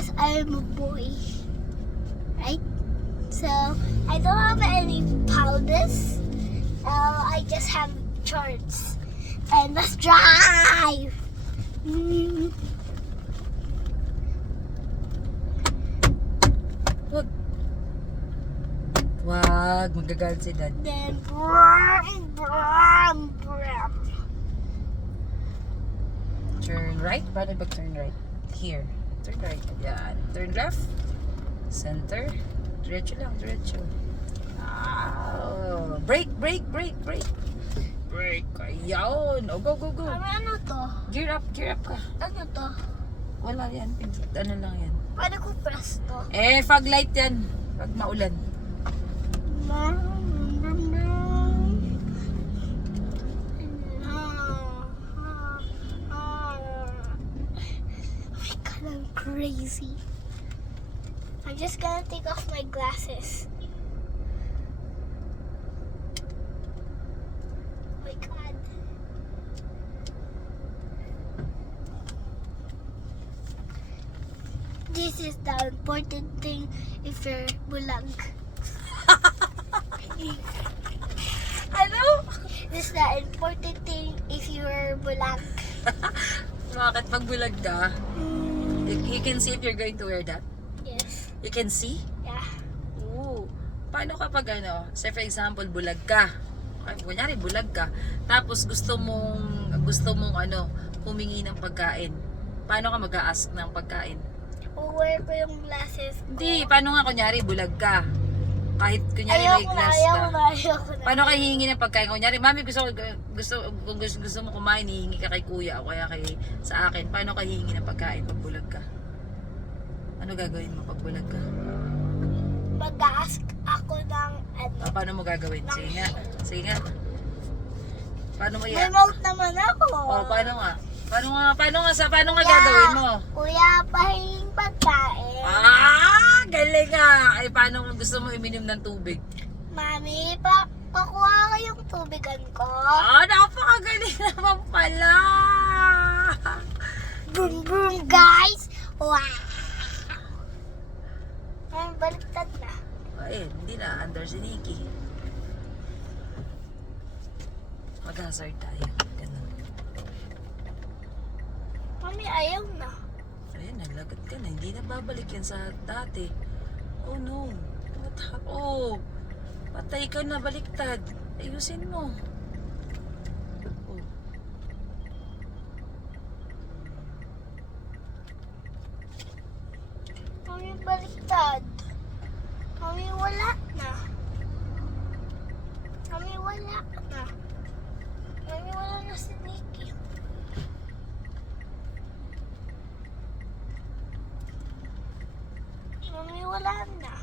because I'm a boy, right? So I don't have any powders. I just have shorts. And let's drive! Wag, magagalit si Dad. Then brum, brum, brum. Turn right. Paano pag turn right? Here. Turn right. Yan. Turn left. Center. Diretso lang, diretso. Brake, brake, brake, brake. Brake. Ayun. Oh, go, go, go. Ano to? Gear up ka. Ano to? Wala yan. Ano lang yan. Paano ko press to? Fog light yan. Pag maulan. I'm crazy. I'm just gonna take off my glasses. Oh my God. This is the important thing if you're bulag. Ano? This is the important thing if you're bulag. Bakit pag bulag ka? You can see if you're going to wear that? Yes. You can see? Yeah. Oo. Paano kapag say for example, bulag ka. Kunyari, bulag ka. Tapos gusto mong humingi ng pagkain. Paano ka mag-a-ask ng pagkain? Wear ko yung glasses ko. Hindi, paano nga kunyari, bulag ka. Kahit kunyari may glass ka. Ayoko na. Paano ka hihingi ng pagkain? Kunyari, mami, gusto mo kumain, hihingi ka kay kuya o kaya sa akin. Paano ka hihingi ng pagkain pag bulag ka? Ano gagawin mo pag bulag ka? Mag-ask ako ng Paano mo gagawin? Sige nga. Sige nga. Paano mo May yan? mouth naman ako. Paano nga? Paano nga gagawin mo? Kuya, pahinging pagkain. Galing nga! Ay, paano kung gusto mo uminom ng tubig? Mami, pakuha ko yung tubigan ko. Napakagaling naman pala! Boom, boom, guys! Wow! Ay, baliktad na. Ay, hindi na. Under si Nikki. Mag-hazard tayo. Ganun. Mami, ayaw na. Ayun, naglagat ka na. Hindi na babalik yan sa dati. Oh no. Patay ka na, baliktad. Ayusin mo. Oh. Mami, baliktad. Mami, wala na. Mami, wala na. Mami, wala na si Nikki. Mami, wala na.